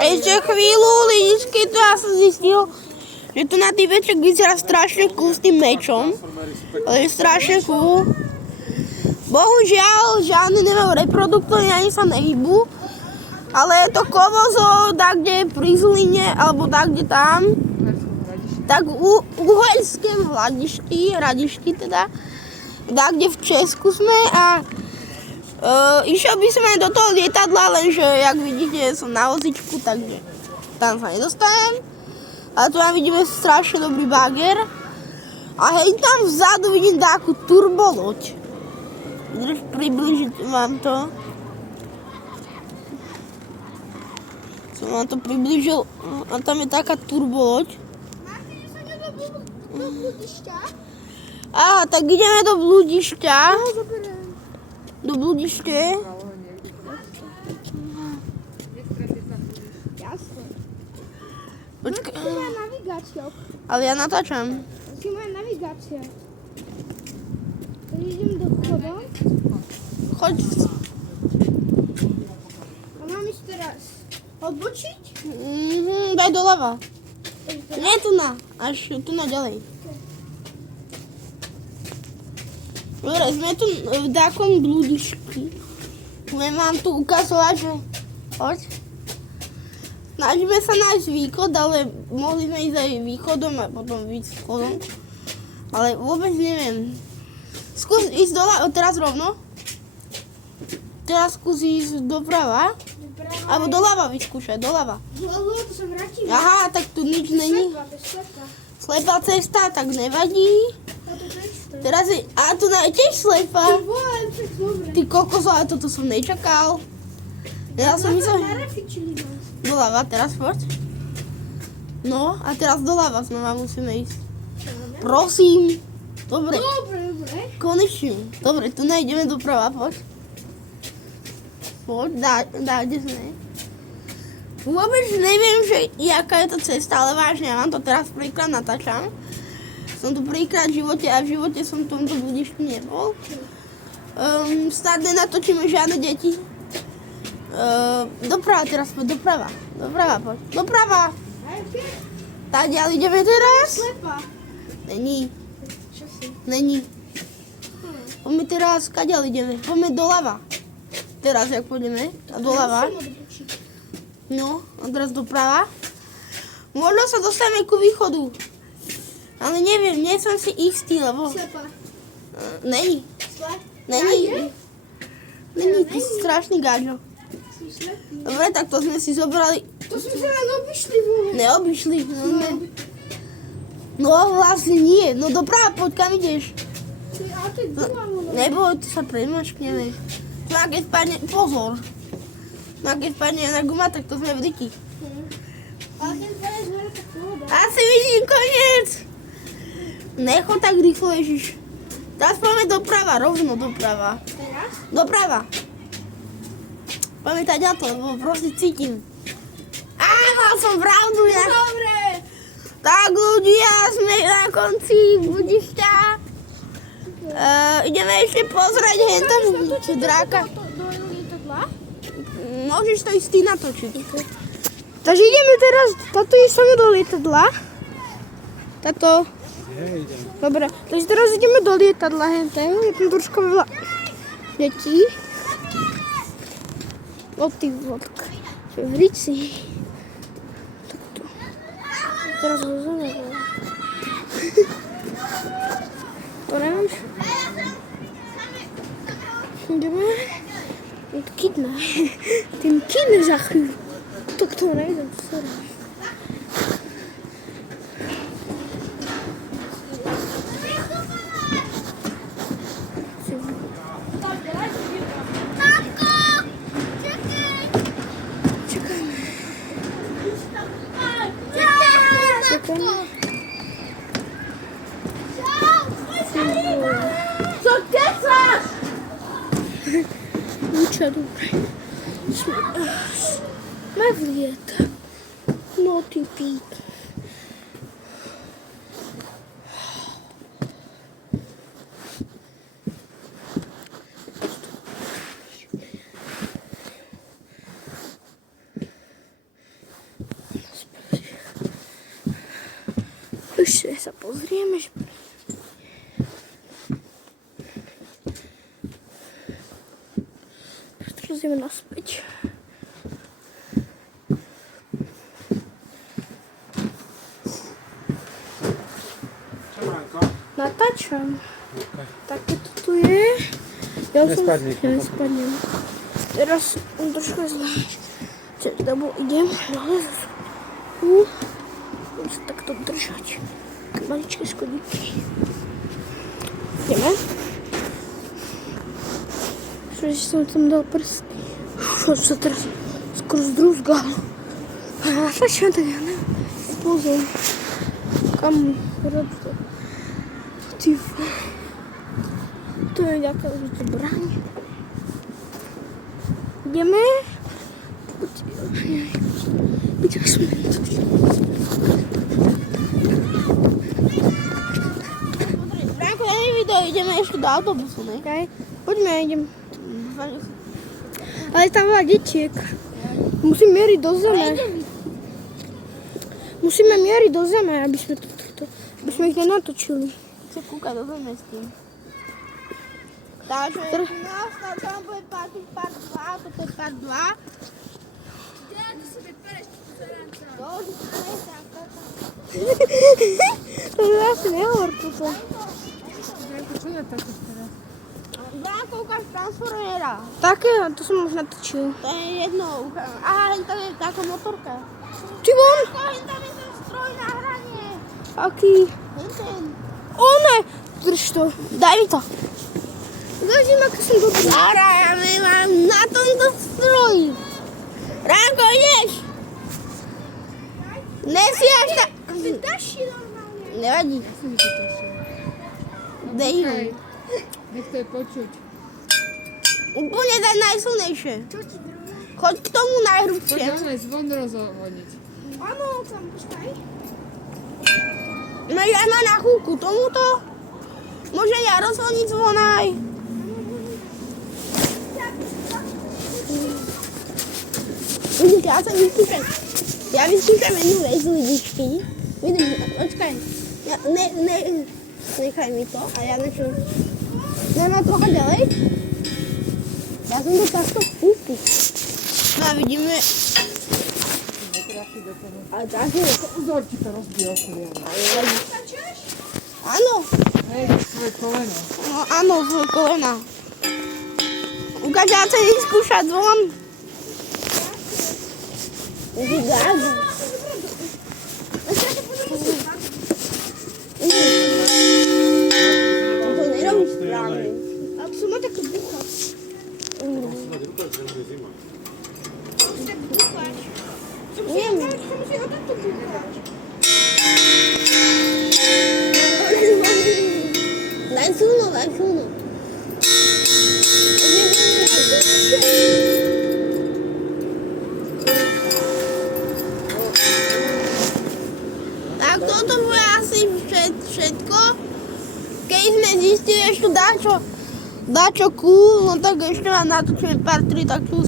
Ešte chvíľu, lidičky, to ja som zistil, že to na týpeček vyzerá strašne cool s tým mečom. Ale je strašne cool. Bohužiaľ, žiadne nemajú reproduktory, ani sa nehybu. Ale je to kovozo, tak kde je pri Zline, alebo tak kde tam. Tak uherské Hradišky teda. Tak kde v Česku sme a išiel by som aj do toho lietadla, lenže jak vidíte som na vozičku, takže tam sa nedostanem. A tu tam vidíme strašne dobrý bager. A hej, tam vzadu vidím takú turboloď. Vydrž približiť vám to. Som vám to priblížil a tam je taká turboloď. Máte, že sa nedá do bludišťa? Á, tak ideme do bludišťa. No, zoberiem. Do bludište. Jasne. Počkaj. To je moja navigácia. Ale ja natáčam. To je moja navigácia. Takže idem do chodu. Choď. A mám ísť teraz odbočiť? Daj doľava. Nie tu na, až tu na ďalej. Dobre, sme tu v takom bludišky. Budem vám tu ukazovať, že... Poď. Snažíme sa nájsť východ, ale mohli sme ísť aj východom a potom východom. Ale vôbec neviem. Skús ísť doľava, teraz rovno. Teraz skús ísť doprava. Alebo doľava vyskúšaj, doľava. Doľava, to sa vrátim. Aha, tak tu nič není. Slepá, to je slepá. Slepá cesta, tak nevadí. A to je isto. Teraz je... A tu je tiež slepá. Ty vole, tak dobre. Ty kokos, ale toto som nečakal. Ja som myslel... Narafičili nás. Doľava, teraz poď. No, a teraz doľava znova musíme ísť. Prosím. Dobre, Dobre, dobre. konečne. Dobre, tu nájdeme doprava, poď. Poď, kde sme. Vôbec neviem, že jaká je to cesta, ale vážne, ja vám to teraz prvýkrát natáčam. Som tu prvýkrát v živote a v živote som v tomto bludišti nebol. Snad nenatočíme žiadne deti. Doprava teraz, poď, doprava. Doprava, poď. Doprava! Tá ďalej ideme teraz? Slepá. Není, Čo si? není. Poďme teraz, kadeľ ideme? Poďme doľava. Teraz, jak pôjdeme, a doľava. Musím odbočiť. No, a teraz doprava. Možno sa dostaneme ku východu. Ale neviem, nie som si istý, lebo... Slepá. Není. Slepá. Není. Není, ty si strašný gáďo. Som slepý. Dobre, tak to sme si zobrali. To sme sa len obišli, vole. Neobyšli. No vlastne nie. No doprava, poď, kam ideš? Ty, ale to je doma, vole. Neboj, ty sa predmačkneme. Tu a keď spadne, pozor. No a keď spadne na guma, tak to sme v riti. Ale ten teraz zmera tak pohoda. Asi vidím koniec. Nechoď tak rýchlo, Ježiš. Teraz poďme doprava, rovno doprava. Teraz? Doprava. Poďme tady na to, lebo proste cítim. Á, mal som pravdu, ja. Dobre. Tak ľudia, sme na konci bludišťa. Ideme ešte pozrieť hentam dráka. Do lietadla? Môžeš to ísť ty natočiť. Takže ideme teraz, táto je sami do lietadla. Táto. Dobre, takže teraz ideme do lietadla hentem. Je tam troška veľa detí. O ty vodka. Čo je v rici. Takto. Teraz ho zavedem. To nemáš? Ideme. Kidne. Ten kidne za chvíľu. Tak to nejdem, sorry. Čekajme. Co kecaš? Ničo, dobre. Sme v lieta. No ty pík. ešte sa pozrieme. Teraz ideme naspäť. Natáčam. Tak to tu je. Ja nespadnem. Teraz trošku zle. Dobu idem dole. Budem sa takto držať. Maličké schodíky. Ideme. Že som tam dal prst. Čo sa teraz skoro zdrúzgal. Natáčam, tak ja neviem. Pozor. Kam? Ty to je nejaká už bráň. Ideme. Kde sme? Franko, daj mi video, ideme ešte do autobusu, ne? Okay. Poďme, idem. Ale tam veľa detiek. Musím mieriť do zeme. Musíme mieriť do zeme, aby sme ich nenatočili. Chce kúkať do zeme s tým. Takže nás tam bude part 2, toto je part 2. To je asi nehovor toto. Čo natáčaš teraz? Bránko, ukáž Transformera. Také, to som už natočil. To je jedno. Aha, to je taká motorka. Ty von! Tam je ten stroj na hranie. Aký? Ten. One! Drž to. Daj mi to. Ukážem, ako som dobrý. Zahrajeme vám na tomto stroji. Ránko, ideš? Nesiaš ta... Daši normálne. Nevadí. Ja som to tešil. Dej ho. Nech to je počuť. Úplne daj najsilnejšie. Čo ti druhé? Choď k tomu Poď najhrubšie. dole zvon rozhodiť. Áno, tam počkaj. No ja má na chvíľku tomuto. Môže ja rozhoniť zvonaj. Ja sa vyskúšam. Ja vyskúšam jednu vec, lidičky. Vidím, počkaj. Nechaj mi to a ja načujem. Dáme trocha ďalej. Ja som to takto spustil. No a vidíme. A tak je. Pozor, ti to rozbije okuliare. Áno. Hej, svoje koleno. No áno, svoje kolena. Ukáž, ja chcem ísť skúšať zvon. Gáza. To nerobíš správne. A to má také bucha. Viem. To musí o toto buchať. Daj silno. Tak toto bude asi všetko. Keď sme zistili ešte dačo cool, no tak ešte vám natočíme part 3, tak